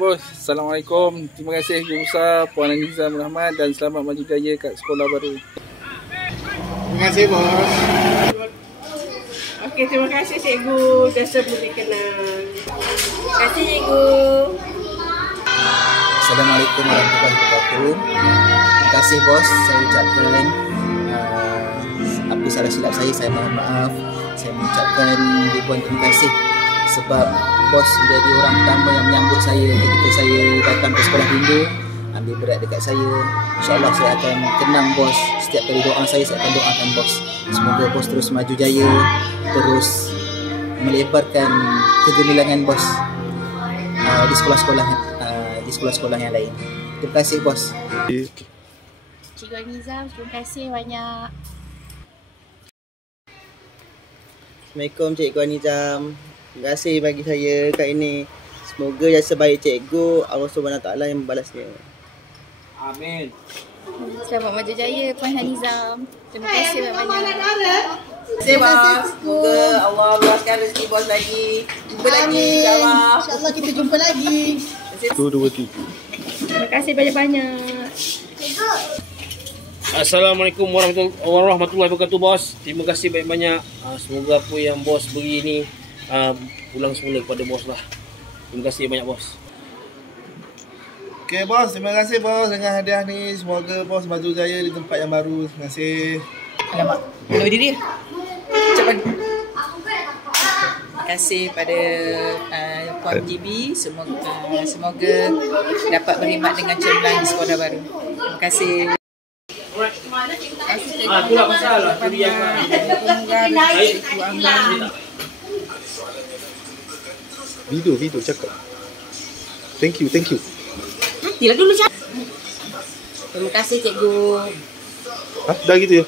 bos. Assalamualaikum. Terima kasih Guru Besar Puan Aniza Rahmat dan selamat maju jaya kat sekolah baru. Terima kasih bos. Okey, terima kasih cikgu dah sebut kenal. Terima kasih cikgu. Assalamualaikum warahmatullahi wabarakatuh. Terima kasih bos, saya ucapkan apa salah silap saya mohon maaf. Saya mengucapkan ribuan terima kasih sebab bos menjadi orang pertama yang menyambut saya ketika saya datang ke sekolah rindu, ambil berat dekat saya. InsyaAllah saya akan kenang bos. Setiap kali doa saya akan doakan bos. Semoga bos terus maju jaya, terus melebarkan kegemilangan bos di sekolah-sekolah yang lain. Terima kasih bos. Cikgu Aniza, terima kasih banyak. Assalamualaikum Cikgu Anizam. Terima kasih bagi saya kat ini. Semoga jasa baik cikgu Allah SWT yang membalasnya. Amin. Selamat maju jaya Puan Hanizam. Terima kasih banyak-banyak. Terima kasih bos. Semoga Allah luaskan rezeki bos lagi. Jumpa lagi insya-Allah. InsyaAllah kita jumpa lagi. 1, 2, 3. Terima kasih banyak-banyak. Assalamualaikum warahmatullahi wabarakatuh bos. Terima kasih banyak-banyak. Semoga apa yang bos beri ni ulang semula kepada bos lah. Terima kasih banyak bos. Okey bos, terima kasih bos dengan hadiah ni. Semoga bos maju jaya di tempat yang baru. Terima kasih. Alamak, belum diri. Cepat. Terima kasih pada Puan GB. Semoga dapat berkhidmat dengan cemerlang di sekolah baru. Terima kasih. Itulah pasal lah. Video cakap. Thank you. Matilah dulu cak. Terima kasih cikgu. Dah gitu ya?